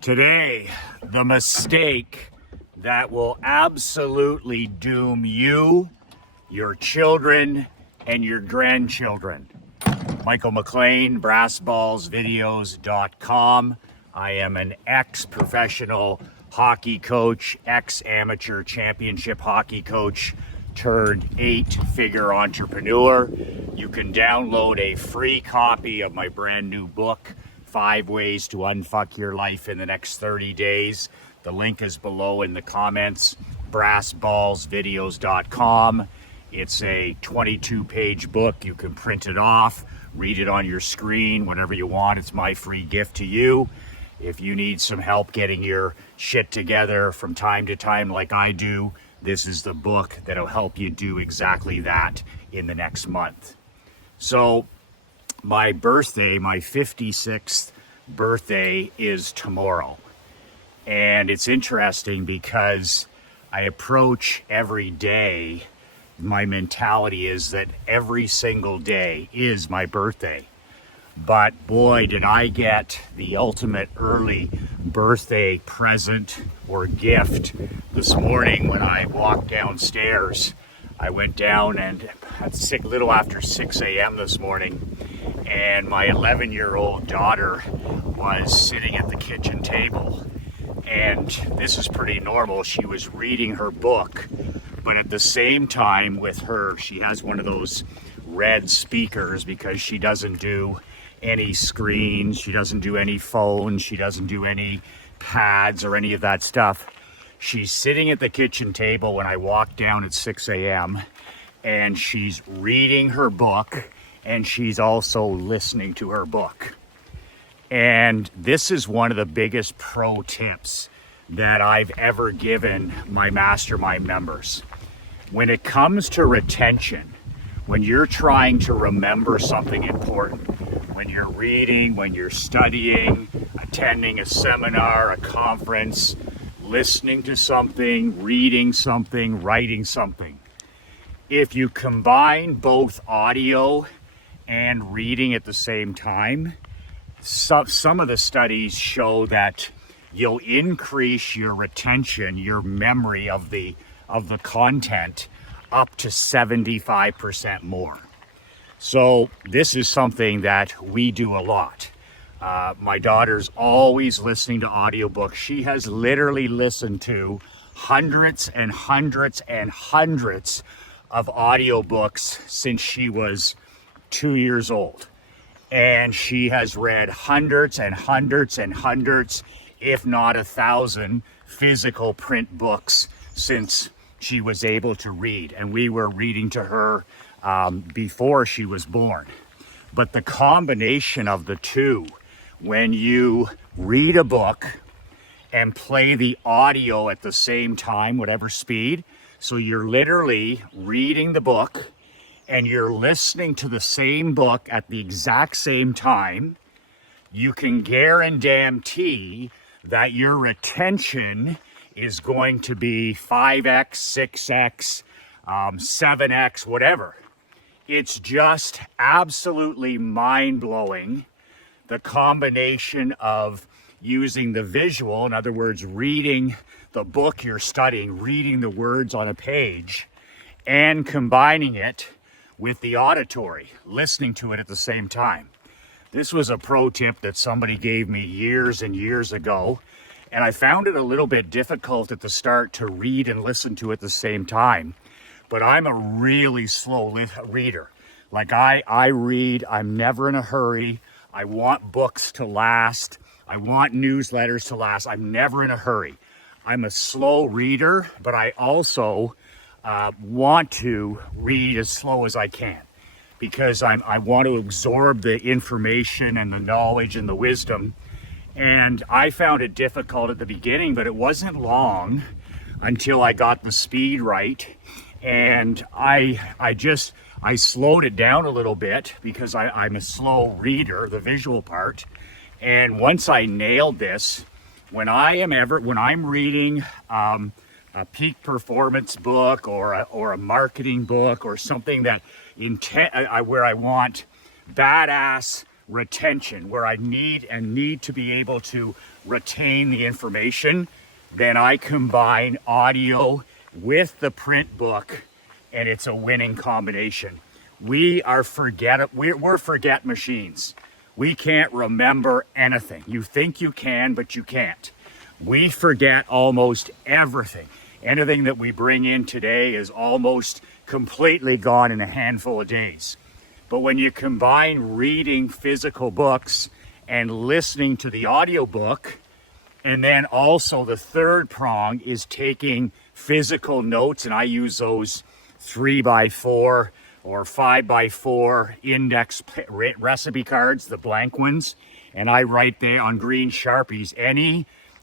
Today, the mistake that will absolutely doom you, your children, and your grandchildren. Michael McLean, brassballsvideos.com. I am an ex-professional hockey coach, ex-amateur championship hockey coach, turned 8-figure entrepreneur. You can download a free copy of my brand new book, 5 Ways to Unfuck Your Life in the Next 30 Days. The link is below in the comments, brassballsvideos.com. It's a 22-page book. You can print it off, read it on your screen, whatever you want. It's my free gift to you. If you need some help getting your shit together from time to time like I do, this is the book that'll help you do exactly that in the next month. So, my birthday, my 56th birthday, is tomorrow. And it's interesting because I approach every day, my mentality is that every single day is my birthday. But boy, did I get the ultimate early birthday present or gift this morning when I walked downstairs. I went down and at a little after 6 a.m. this morning, and my 11-year-old daughter was sitting at the kitchen table. And this is pretty normal. She was reading her book, but at the same time with her, she has one of those red speakers because she doesn't do any screens, she doesn't do any phones, she doesn't do any pads or any of that stuff. She's sitting at the kitchen table when I walked down at 6 a.m. and she's reading her book, and she's also listening to her book. And this is one of the biggest pro tips that I've ever given my mastermind members. When it comes to retention, when you're trying to remember something important, when you're reading, when you're studying, attending a seminar, a conference, listening to something, reading something, writing something, if you combine both audio and reading at the same time, some of the studies show that you'll increase your retention, your memory of the content up to 75% more. So this is something that we do a lot. My daughter's always listening to audiobooks. She has literally listened to hundreds and hundreds and hundreds of audiobooks since she was 2 years old. And she has read hundreds and hundreds and hundreds, if not 1,000, physical print books since she was able to read. And we were reading to her before she was born. But the combination of the two, when you read a book and play the audio at the same time, whatever speed, so you're literally reading the book and you're listening to the same book at the exact same time, you can guarantee that your retention is going to be 5x, 6x, 7x, whatever. It's just absolutely mind-blowing, the combination of using the visual, in other words, reading the book you're studying, reading the words on a page, and combining it with the auditory, listening to it at the same time. This was a pro tip that somebody gave me years and years ago, and I found it a little bit difficult at the start to read and listen to at the same time. But I'm a really slow reader. Like I read, I'm never in a hurry. I want books to last. I want newsletters to last. I'm never in a hurry. I'm a slow reader, but I also want to read as slow as I can because I want to absorb the information and the knowledge and the wisdom. And I found it difficult at the beginning, but it wasn't long until I got the speed right. And I slowed it down a little bit because I'm a slow reader, the visual part. And once I nailed this, when I'm reading a peak performance book or a marketing book or something that where I want badass retention, where I need to be able to retain the information, then I combine audio with the print book, and it's a winning combination. We're forget machines. We can't remember anything. You think you can, but you can't. We forget almost everything. Anything that we bring in today is almost completely gone in a handful of days. But when you combine reading physical books and listening to the audiobook, and then also the third prong is taking physical notes, and I use those 3x4 or 5x4 index recipe cards, the blank ones, and I write there on green Sharpies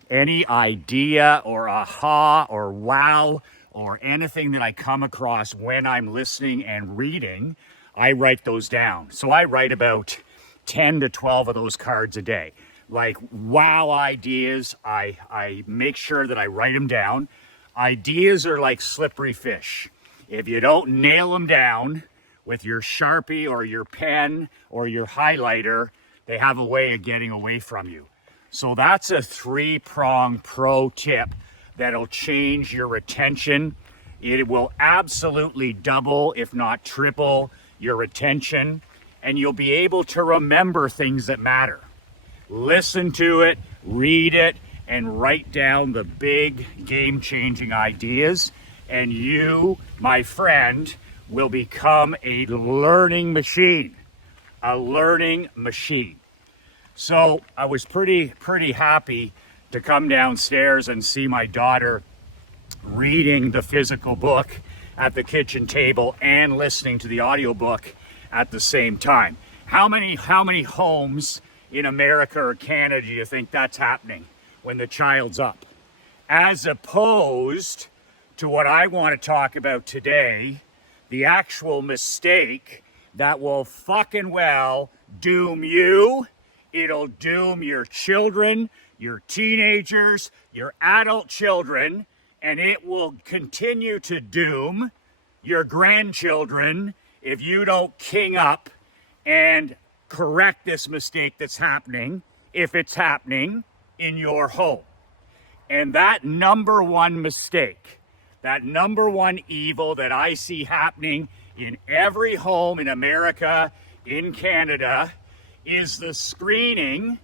any idea or aha or wow or anything that I come across when I'm listening and reading, I write those down. So I write about 10 to 12 of those cards a day. Like wow ideas, I make sure that I write them down. Ideas are like slippery fish. If you don't nail them down with your Sharpie or your pen or your highlighter, they have a way of getting away from you. So that's a 3-prong pro tip that'll change your retention. It will absolutely double, if not triple, your retention, and you'll be able to remember things that matter. Listen to it, read it, and write down the big game-changing ideas, and you, my friend, will become a learning machine. A learning machine. So I was pretty happy to come downstairs and see my daughter reading the physical book at the kitchen table and listening to the audiobook at the same time. How many homes in America or Canada do you think that's happening when the child's up? As opposed to what I want to talk about today, the actual mistake that will fucking well doom you, it'll doom your children, your teenagers, your adult children, and it will continue to doom your grandchildren if you don't king up and correct this mistake that's happening, if it's happening in your home. And that number one mistake, that number one evil that I see happening in every home in America, in Canada, is the screening,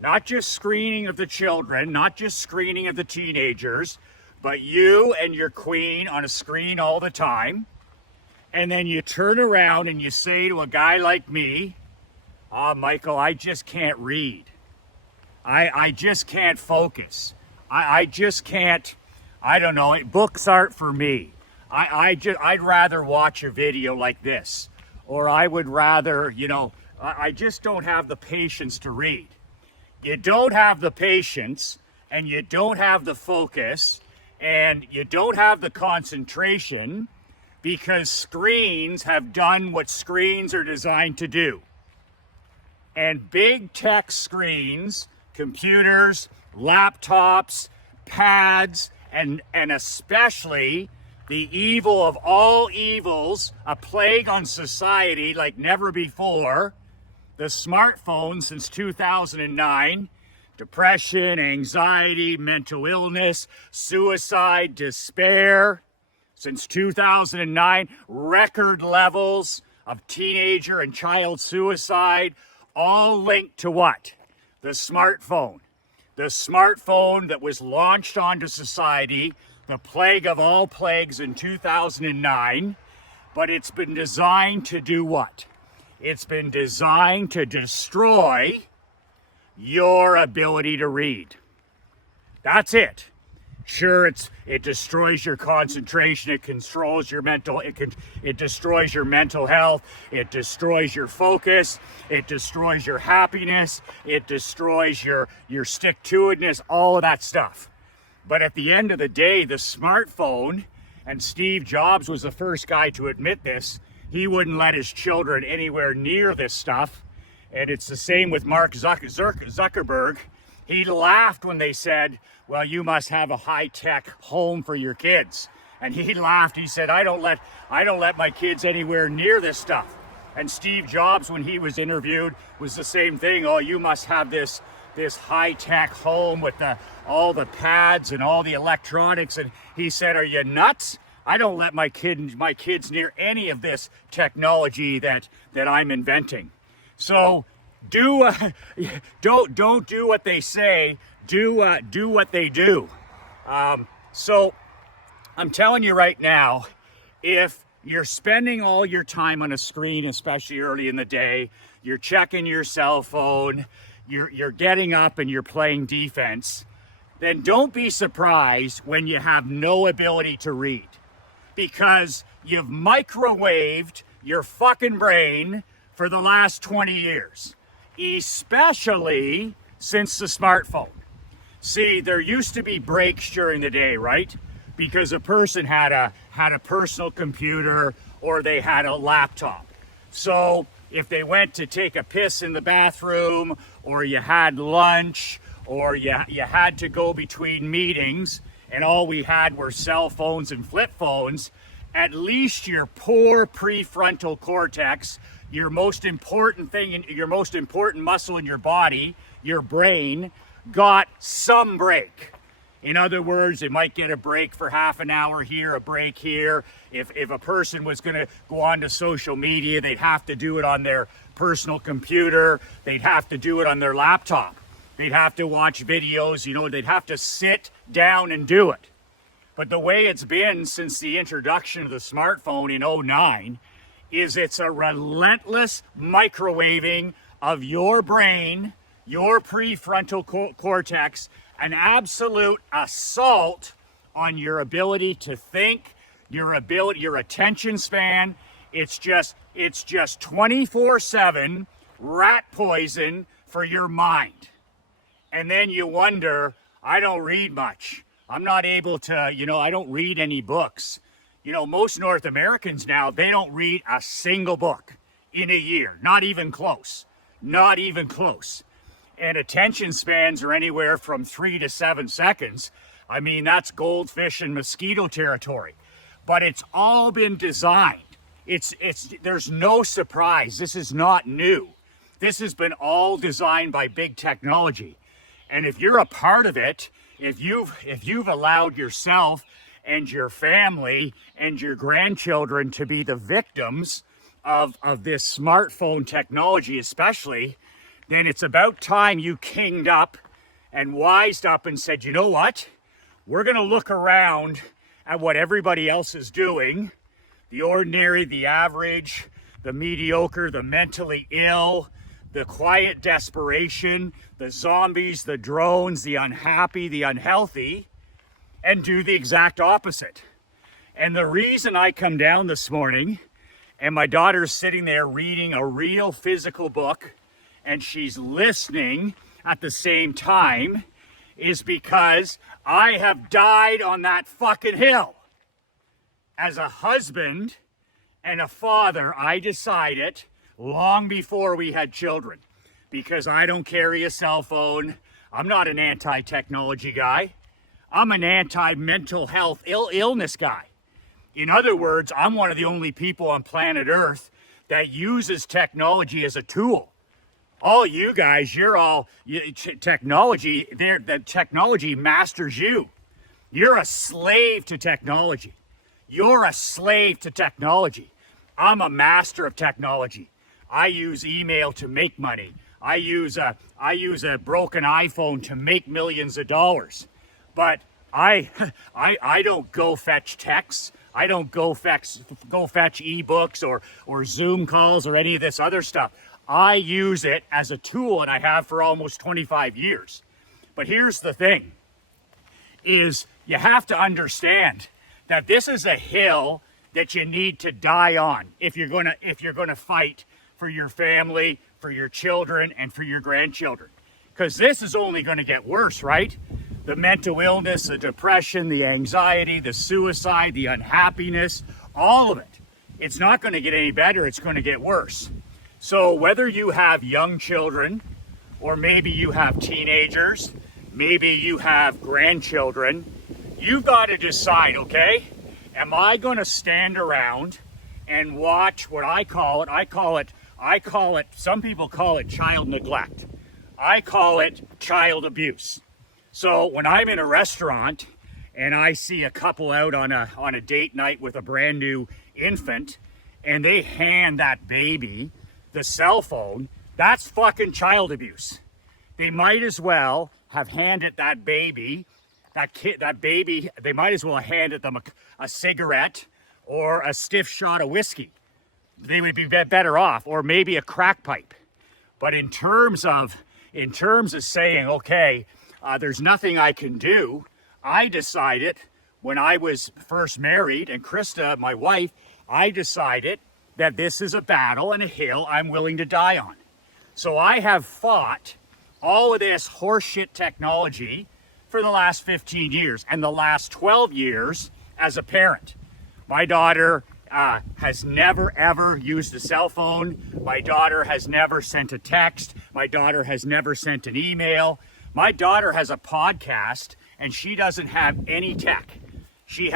not just screening of the children, not just screening of the teenagers, but you and your queen on a screen all the time. And then you turn around and you say to a guy like me, Michael, I just can't read. I just can't focus. I just can't, I don't know, books aren't for me. I'd rather watch a video like this. Or I would rather, I just don't have the patience to read. You don't have the patience, and you don't have the focus, and you don't have the concentration, because screens have done what screens are designed to do. And big tech screens, computers, laptops, pads, and especially the evil of all evils, a plague on society like never before, the smartphone since 2009, depression, anxiety, mental illness, suicide, despair, since 2009, record levels of teenager and child suicide, all linked to what? The smartphone. The smartphone that was launched onto society, the plague of all plagues in 2009, but it's been designed to do what? It's been designed to destroy your ability to read. That's it. Sure, it destroys your concentration, it controls your mental, it destroys your mental health, it destroys your focus, it destroys your happiness, it destroys your stick-to-itness, all of that stuff. But at the end of the day, the smartphone, and Steve Jobs was the first guy to admit this, he wouldn't let his children anywhere near this stuff. And it's the same with Mark Zuckerberg. He laughed when they said, well, you must have a high-tech home for your kids. And he laughed. He said, I don't let my kids anywhere near this stuff. And Steve Jobs, when he was interviewed, was the same thing. Oh, you must have this high-tech home with all the pads and all the electronics, and he said, "Are you nuts? I don't let my kids near any of this technology that I'm inventing." So don't do what they say. Do what they do. So I'm telling you right now, if you're spending all your time on a screen, especially early in the day, you're checking your cell phone, you're getting up and you're playing defense, then don't be surprised when you have no ability to read, because you've microwaved your fucking brain for the last 20 years, especially since the smartphone. See, there used to be breaks during the day, right? Because a person had a personal computer or they had a laptop. So if they went to take a piss in the bathroom, or you had lunch, or you had to go between meetings, and all we had were cell phones and flip phones, at least your poor prefrontal cortex, your most important muscle in your body, your brain, got some break. In other words, it might get a break for half an hour here, a break here. If a person was going to go on to social media, they'd have to do it on their personal computer. They'd have to do it on their laptop. They'd have to watch videos, they'd have to sit down and do it. But the way it's been since the introduction of the smartphone in 2009 is it's a relentless microwaving of your brain, your prefrontal cortex, an absolute assault on your ability to think, your attention span. It's just 24/7 rat poison for your mind. And then you wonder, I don't read much. I'm not able to, I don't read any books. Most North Americans now, they don't read a single book in a year. Not even close. Not even close. And attention spans are anywhere from 3 to 7 seconds. I mean, that's goldfish and mosquito territory. But it's all been designed. There's no surprise. This is not new. This has been all designed by big technology. And if you're a part of it, if you've allowed yourself and your family and your grandchildren to be the victims of this smartphone technology especially, then it's about time you kinged up and wised up and said, you know what? We're going to look around at what everybody else is doing. The ordinary, the average, the mediocre, the mentally ill, the quiet desperation, the zombies, the drones, the unhappy, the unhealthy, and do the exact opposite. And the reason I come down this morning and my daughter's sitting there reading a real physical book and she's listening at the same time is because I have died on that fucking hill. As a husband and a father, I decided long before we had children, because I don't carry a cell phone. I'm not an anti-technology guy. I'm an anti-mental health illness guy. In other words, I'm one of the only people on planet Earth that uses technology as a tool. All you guys, technology, the technology masters you. You're a slave to technology. You're a slave to technology. I'm a master of technology. I use email to make money. I use a broken iPhone to make millions of dollars. But I don't go fetch texts. I don't go fetch ebooks or Zoom calls or any of this other stuff. I use it as a tool, and I have for almost 25 years. But here's the thing, is you have to understand that this is a hill that you need to die on if you're gonna fight for your family, for your children, and for your grandchildren. Because this is only gonna get worse, right? The mental illness, the depression, the anxiety, the suicide, the unhappiness, all of it. It's not gonna get any better, it's gonna get worse. So whether you have young children, or maybe you have teenagers, maybe you have grandchildren, you've got to decide, okay, am I going to stand around and watch what I call it, some people call it child neglect. I call it child abuse. So when I'm in a restaurant and I see a couple out on a date night with a brand new infant and they hand that baby the cell phone, that's fucking child abuse. They might as well have handed that baby, they might as well have handed them a cigarette or a stiff shot of whiskey. They would be better off, or maybe a crack pipe. But in terms of saying, okay, there's nothing I can do, I decided when I was first married, and Krista, my wife, I decided that this is a battle and a hill I'm willing to die on. So I have fought all of this horseshit technology for the last 15 years and the last 12 years as a parent. My daughter has never ever used a cell phone. My daughter has never sent a text. My daughter has never sent an email. My daughter has a podcast and she doesn't have any tech. She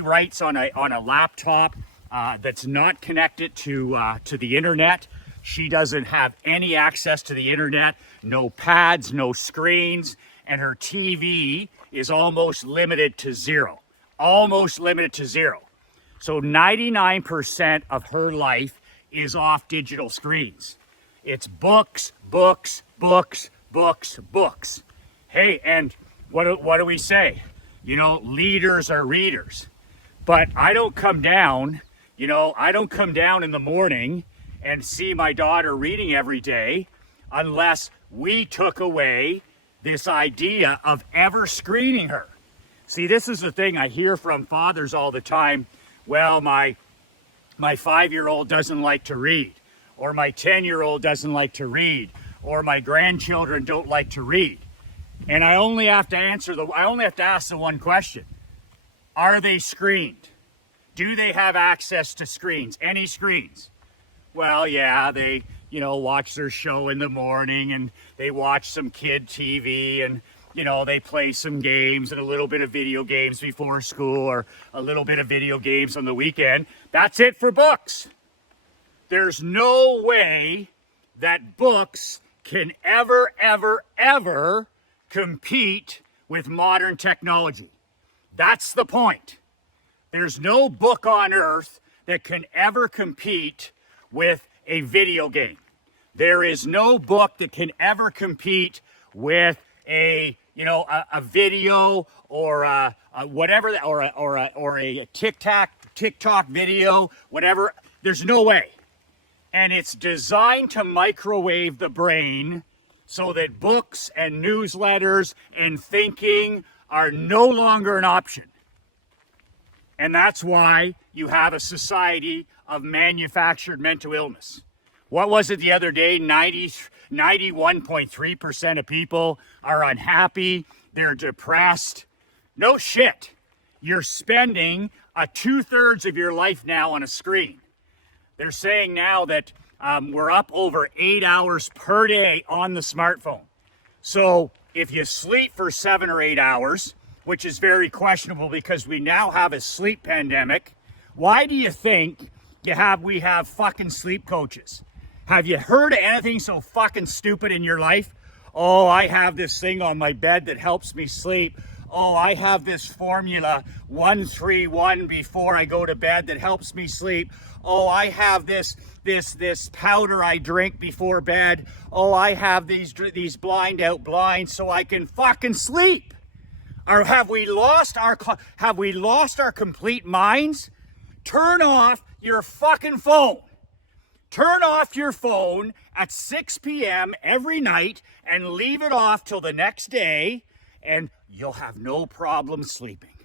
writes on a laptop that's not connected to the internet. She doesn't have any access to the internet, no pads, no screens, and her TV is almost limited to zero. Almost limited to zero. So 99% of her life is off digital screens. It's books, books, books, books, books. Hey, and what do we say? You know, leaders are readers. But I don't come down in the morning and see my daughter reading every day unless we took away this idea of ever screening her. See, this is the thing I hear from fathers all the time. Well, my 5-year-old doesn't like to read, or my 10-year-old doesn't like to read, or my grandchildren don't like to read. And I only have to ask the one question. Are they screened? Do they have access to screens? Any screens? Well, yeah, they, watch their show in the morning and they watch some kid TV and, they play some games and a little bit of video games before school or a little bit of video games on the weekend. That's it for books. There's no way that books can ever, ever, ever compete with modern technology. That's the point. There's no book on earth that can ever compete with a video game. There is no book that can ever compete with a video or a TikTok video, whatever. There's no way. And it's designed to microwave the brain so that books and newsletters and thinking are no longer an option. And that's why you have a society of manufactured mental illness. What was it the other day? 91.3% of people are unhappy. They're depressed. No shit. You're spending 2/3 of your life now on a screen. They're saying now that we're up over 8 hours per day on the smartphone. So if you sleep for 7 or 8 hours, which is very questionable because we now have a sleep pandemic, why do you think we have fucking sleep coaches? Have you heard of anything so fucking stupid in your life? Oh, I have this thing on my bed that helps me sleep. Oh, I have this formula 131 before I go to bed that helps me sleep. Oh, I have this powder I drink before bed. Oh, I have these blind out blinds so I can fucking sleep. Or have we lost our complete minds? Turn off your fucking phone. Turn off your phone at 6 p.m. every night and leave it off till the next day, and you'll have no problem sleeping.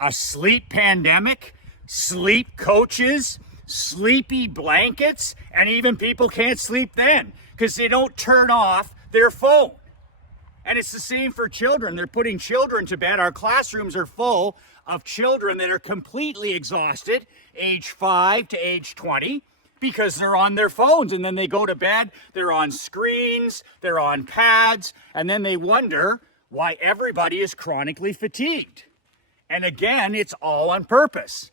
A sleep pandemic, sleep coaches, sleepy blankets, and even people can't sleep then because they don't turn off their phone. And it's the same for children. They're putting children to bed. Our classrooms are full of children that are completely exhausted, age 5 to age 20, because they're on their phones. And then they go to bed, they're on screens, they're on pads, and then they wonder why everybody is chronically fatigued. And again, it's all on purpose.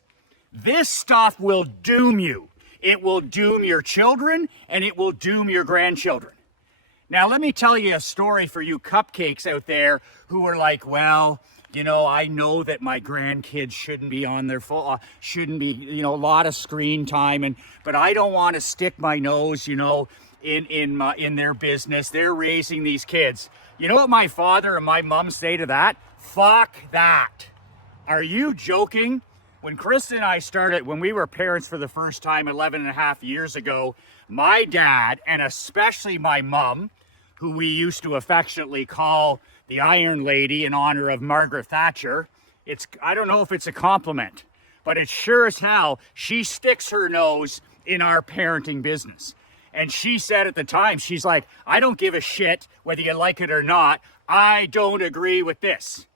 This stuff will doom you. It will doom your children, and it will doom your grandchildren. Now, let me tell you a story for you cupcakes out there who are like, well, you know, I know that my grandkids shouldn't be on their phone, shouldn't be, you know, a lot of screen time, but I don't want to stick my nose, you know, in their business. They're raising these kids. You know what my father and my mom say to that? Fuck that. Are you joking? When Kristen and I started, when we were parents for the first time 11 and a half years ago, my dad, and especially my mom, who we used to affectionately call the Iron Lady in honor of Margaret Thatcher, I don't know if it's a compliment, but it's sure as hell, she sticks her nose in our parenting business. And she said at the time, she's like, I don't give a shit whether you like it or not. I don't agree with this.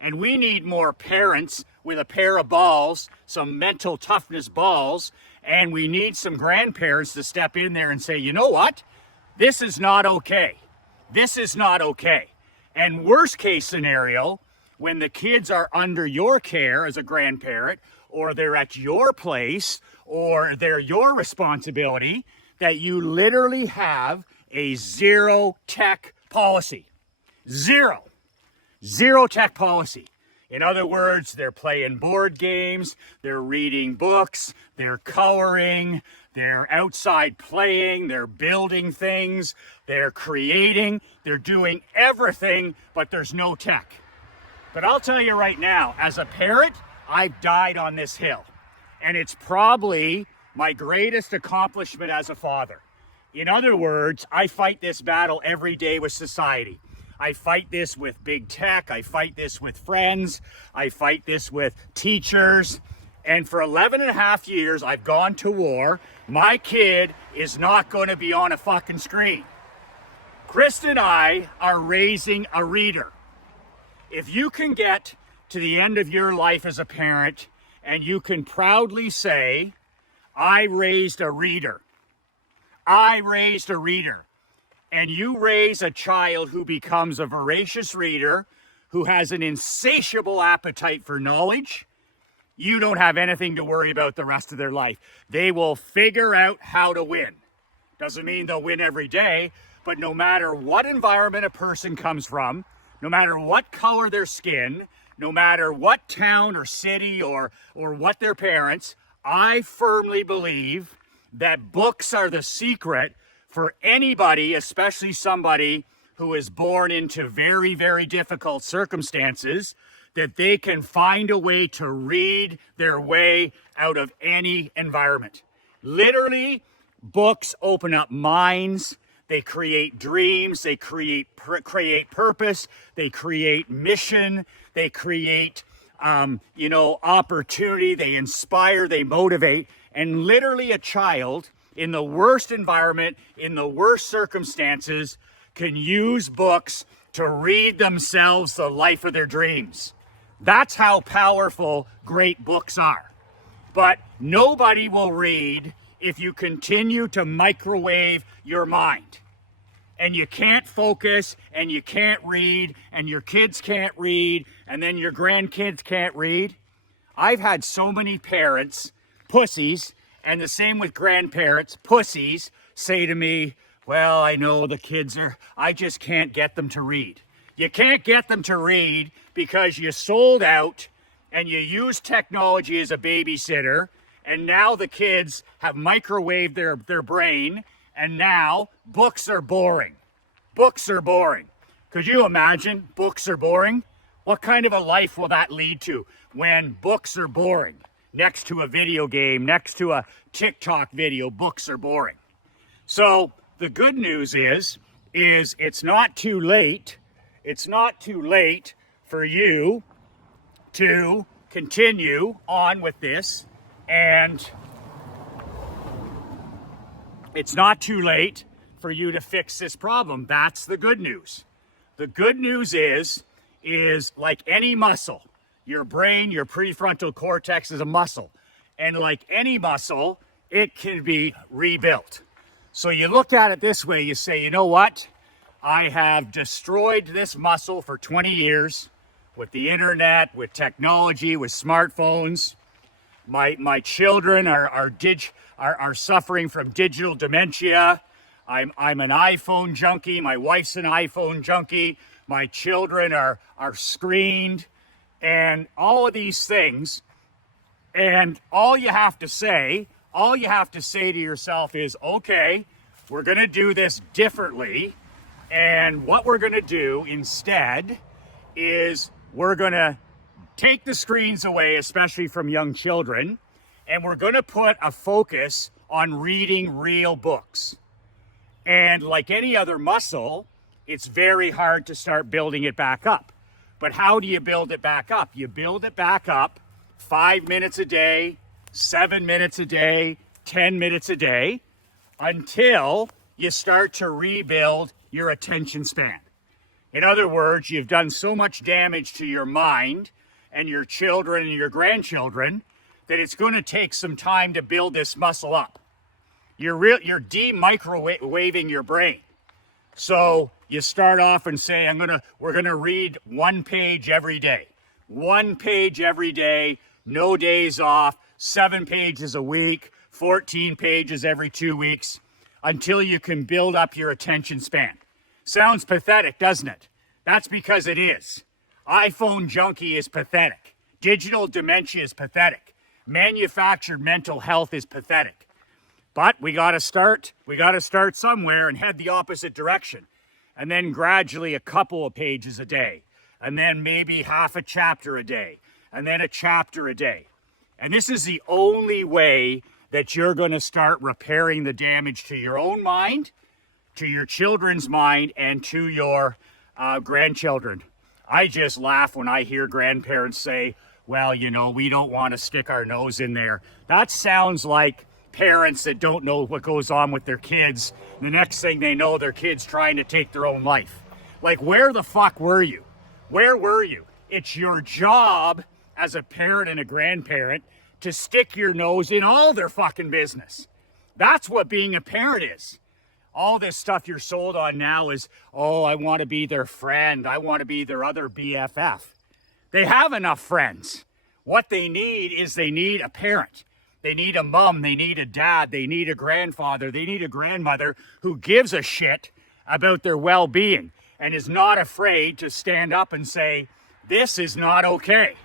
And we need more parents with a pair of balls, some mental toughness balls, and we need some grandparents to step in there and say, you know what? This is not okay. This is not okay. And worst case scenario, when the kids are under your care as a grandparent, or they're at your place, or they're your responsibility, that you literally have a zero tech policy. Zero tech policy. In other words, they're playing board games, they're reading books, they're coloring, they're outside playing, they're building things, they're creating, they're doing everything, but there's no tech. But I'll tell you right now, as a parent, I've died on this hill. And it's probably my greatest accomplishment as a father. In other words, I fight this battle every day with society. I fight this with big tech. I fight this with friends. I fight this with teachers. And for 11 and a half years, I've gone to war. My kid is not going to be on a fucking screen. Kristen and I are raising a reader. If you can get to the end of your life as a parent and you can proudly say, I raised a reader. I raised a reader. And you raise a child who becomes a voracious reader, who has an insatiable appetite for knowledge, you don't have anything to worry about the rest of their life. They will figure out how to win. Doesn't mean they'll win every day, but no matter what environment a person comes from, no matter what color their skin, no matter what town or city or what their parents, I firmly believe that books are the secret for anybody, especially somebody who is born into very, very difficult circumstances, that they can find a way to read their way out of any environment. Literally, books open up minds, they create dreams, they create purpose, they create mission, they create opportunity, they inspire, they motivate, and literally a child in the worst environment, in the worst circumstances, can use books to read themselves the life of their dreams. That's how powerful great books are. But nobody will read if you continue to microwave your mind. And you can't focus, and you can't read, and your kids can't read, and then your grandkids can't read. I've had so many parents, pussies, and the same with grandparents, pussies, say to me, well, I know the kids I just can't get them to read. You can't get them to read because you sold out and you used technology as a babysitter, and now the kids have microwaved their brain, and now books are boring. Books are boring. Could you imagine books are boring? What kind of a life will that lead to when books are boring? Next to a video game, next to a TikTok video, books are boring. So the good news is it's not too late. It's not too late for you to continue on with this, and it's not too late for you to fix this problem. That's the good news. The good news is like any muscle, your brain, your prefrontal cortex is a muscle. And like any muscle, it can be rebuilt. So you look at it this way, you say, you know what? I have destroyed this muscle for 20 years with the internet, with technology, with smartphones. My children are suffering from digital dementia. I'm an iPhone junkie. My wife's an iPhone junkie. My children are screened, and all of these things. And all you have to say to yourself is, okay, we're going to do this differently. And what we're going to do instead is we're going to take the screens away, especially from young children, and we're going to put a focus on reading real books. And like any other muscle, it's very hard to start building it back up. But how do you build it back up? You build it back up 5 minutes a day, 7 minutes a day, 10 minutes a day, until you start to rebuild your attention span. In other words, you've done so much damage to your mind and your children and your grandchildren that it's going to take some time to build this muscle up. You're de-microwaving your brain. So you start off and say, we're gonna read 1 page every day. 1 page every day, no days off, 7 pages a week, 14 pages every 2 weeks, until you can build up your attention span. Sounds pathetic, doesn't it? That's because it is. iPhone junkie is pathetic. Digital dementia is pathetic. Manufactured mental health is pathetic. But we gotta start somewhere and head the opposite direction. And then gradually a couple of pages a day. And then maybe half a chapter a day. And then a chapter a day. And this is the only way that you're gonna start repairing the damage to your own mind, to your children's mind, and to your grandchildren. I just laugh when I hear grandparents say, well, we don't want to stick our nose in there. That sounds like parents that don't know what goes on with their kids. The next thing they know, their kid's trying to take their own life. Like, where the fuck were you? Where were you? It's your job as a parent and a grandparent to stick your nose in all their fucking business. That's what being a parent is. All this stuff you're sold on now is, oh, I want to be their friend. I want to be their other BFF. They have enough friends. What they need is they need a parent. They need a mom, they need a dad, they need a grandfather, they need a grandmother who gives a shit about their well-being and is not afraid to stand up and say, this is not okay.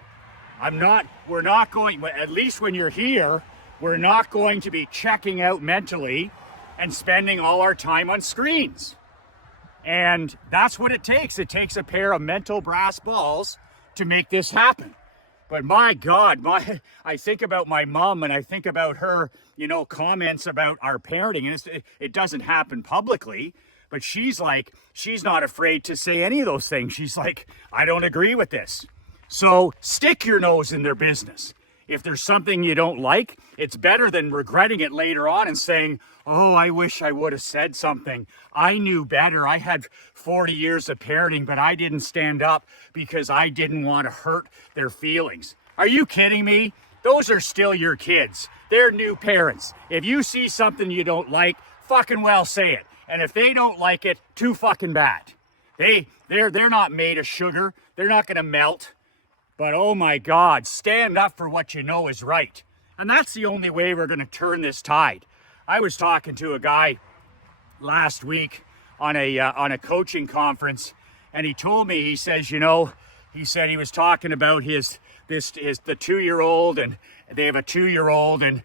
We're not going, at least when you're here, we're not going to be checking out mentally and spending all our time on screens. And that's what it takes. It takes a pair of mental brass balls to make this happen. But my God, I think about my mom and I think about her, comments about our parenting. And it doesn't happen publicly, but she's not afraid to say any of those things. She's like, I don't agree with this. So stick your nose in their business. If there's something you don't like, it's better than regretting it later on and saying, oh, I wish I would have said something. I knew better. I had 40 years of parenting, but I didn't stand up because I didn't want to hurt their feelings. Are you kidding me? Those are still your kids. They're new parents. If you see something you don't like, fucking well say it. And if they don't like it, too fucking bad. They're not made of sugar. They're not going to melt. But oh my God, stand up for what you know is right. And that's the only way we're going to turn this tide. I was talking to a guy last week on a coaching conference, and he told me, he says, he was talking about the 2-year-old, and they have a 2-year-old, and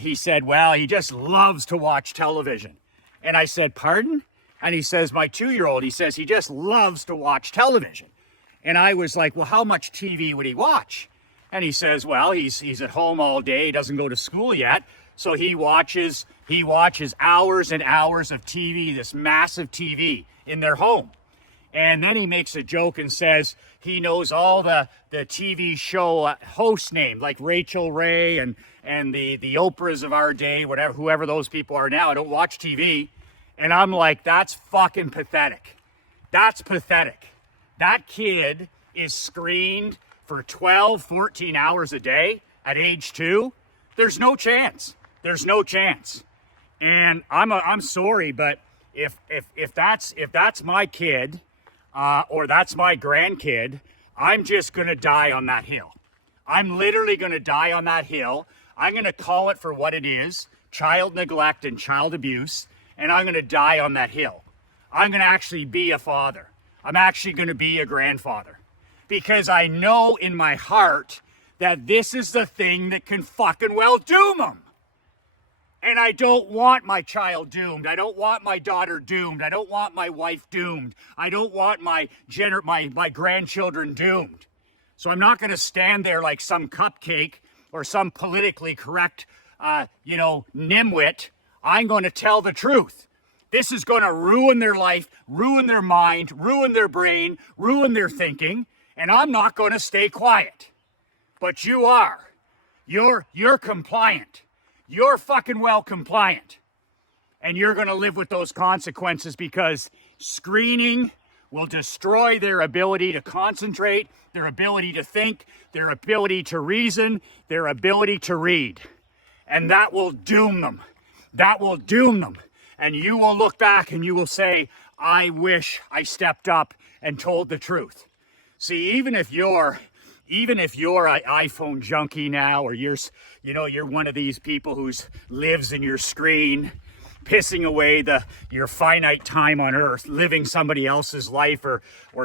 he said, well, he just loves to watch television. And I said, pardon? And he says, my 2-year-old, he says he just loves to watch television. And I was like, well, how much TV would he watch? And he says, well, he's at home all day. He doesn't go to school yet. So he watches hours and hours of TV, this massive TV in their home. And then he makes a joke and says he knows all the TV show host names, like Rachel Ray and the Oprahs of our day, whoever those people are now. I don't watch TV. And I'm like, that's fucking pathetic. That's pathetic. That kid is screened for 12, 14 hours a day at age 2. There's no chance. There's no chance. And I'm sorry, but if that's my kid or that's my grandkid, I'm just going to die on that hill. I'm literally going to die on that hill. I'm going to call it for what it is, child neglect and child abuse. and I'm going to die on that hill. I'm going to actually be a father. I'm actually going to be a grandfather. Because I know in my heart that this is the thing that can fucking well doom them. And I don't want my child doomed. I don't want my daughter doomed. I don't want my wife doomed. I don't want my grandchildren doomed. So I'm not going to stand there like some cupcake or some politically correct, nimwit. I'm going to tell the truth. This is going to ruin their life, ruin their mind, ruin their brain, ruin their thinking, and I'm not going to stay quiet. But you are. You're compliant. You're fucking well compliant. And you're going to live with those consequences because screening will destroy their ability to concentrate, their ability to think, their ability to reason, their ability to read. And that will doom them. That will doom them. And you will look back and you will say, I wish I stepped up and told the truth. See, even if you're an iPhone junkie now, or you're one of these people who lives in your screen, pissing away your finite time on earth, living somebody else's life or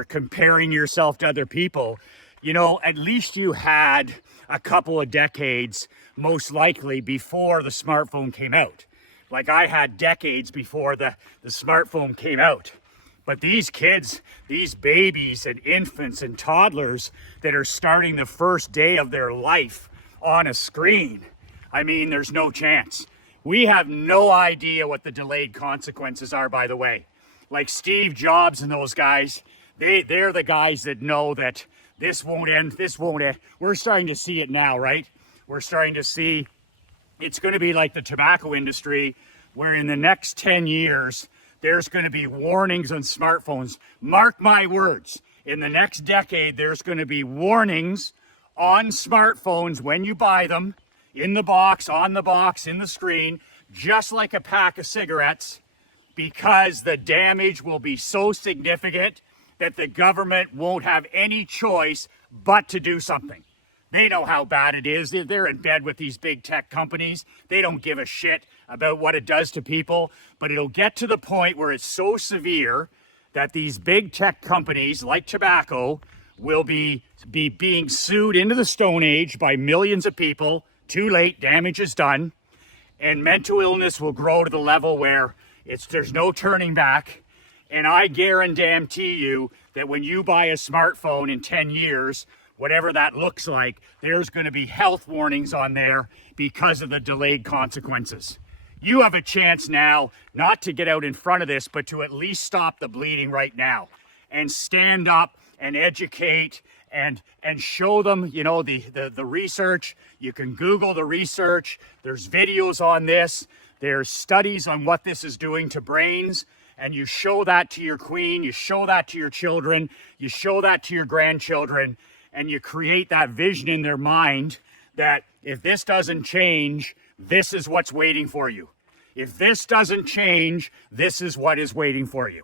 comparing yourself to other people, at least you had a couple of decades, most likely, before the smartphone came out. Like I had decades before the smartphone came out. But these kids, these babies and infants and toddlers that are starting the first day of their life on a screen, I mean, there's no chance. We have no idea what the delayed consequences are, by the way. Like Steve Jobs and those guys, they're the guys that know that this won't end. We're starting to see it now, right? We're starting to see it's going to be like the tobacco industry, where in the next 10 years, there's going to be warnings on smartphones. Mark my words. In the next decade, there's going to be warnings on smartphones when you buy them, in the box, on the box, in the screen, just like a pack of cigarettes, because the damage will be so significant that the government won't have any choice but to do something. They know how bad it is. They're in bed with these big tech companies. They don't give a shit about what it does to people, but it'll get to the point where it's so severe that these big tech companies like tobacco will be being sued into the Stone Age by millions of people. Too late, damage is done, and mental illness will grow to the level where there's no turning back. And I guarantee you that when you buy a smartphone in 10 years, whatever that looks like, there's going to be health warnings on there because of the delayed consequences. You have a chance now not to get out in front of this, but to at least stop the bleeding right now and stand up and educate and show them, the research. You can Google the research. There's videos on this. There's studies on what this is doing to brains. And you show that to your queen. You show that to your children. You show that to your grandchildren. And you create that vision in their mind that if this doesn't change, this is what's waiting for you. If this doesn't change, this is what is waiting for you.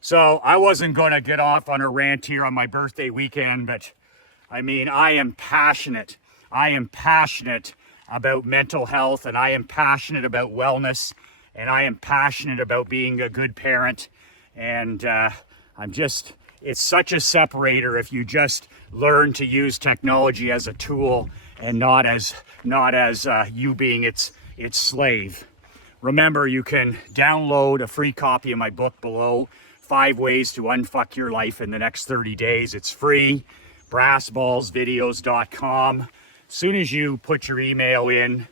So I wasn't going to get off on a rant here on my birthday weekend, but I mean, I am passionate. I am passionate about mental health, and I am passionate about wellness, and I am passionate about being a good parent. And it's such a separator if you just learn to use technology as a tool and not as you being its slave. Remember, you can download a free copy of my book below, 5 Ways to Unfuck Your Life in the Next 30 Days. It's free, brassballsvideos.com. As soon as you put your email in,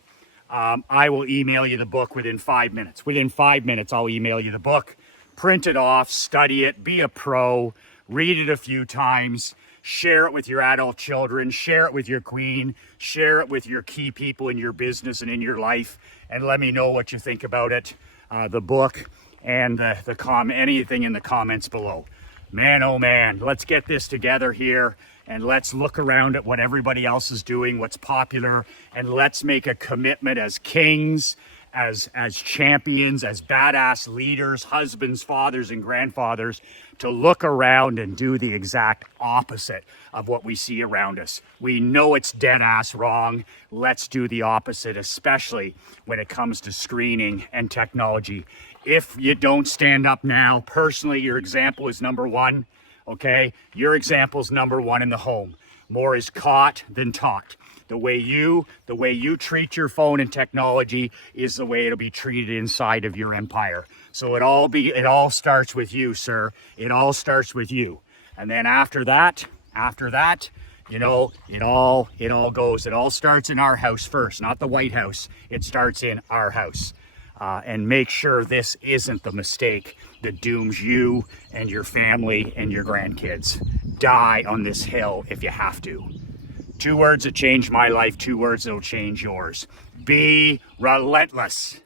I will email you the book within 5 minutes. Within 5 minutes, I'll email you the book. Print it off, study it, be a pro, read it a few times, share it with your adult children, share it with your queen, share it with your key people in your business and in your life, and let me know what you think about it, the book, and anything in the comments below. Man, oh man, let's get this together here, and let's look around at what everybody else is doing, what's popular, and let's make a commitment as kings, as champions, as badass leaders, husbands, fathers, and grandfathers, to look around and do the exact opposite of what we see around us. We know it's dead ass wrong. Let's do the opposite, especially when it comes to screening and technology. If you don't stand up now, personally, your example is number one, okay? Your example is number one in the home. More is caught than taught. The way you treat your phone and technology is the way it'll be treated inside of your empire. So it all starts with you, sir. It all starts with you. And then after that, you know, it all starts in our house first, not the White House. It starts in our house. And make sure this isn't the mistake that dooms you and your family and your grandkids. Die on this hill if you have to. 2 words that changed my life, 2 words that'll change yours. Be relentless.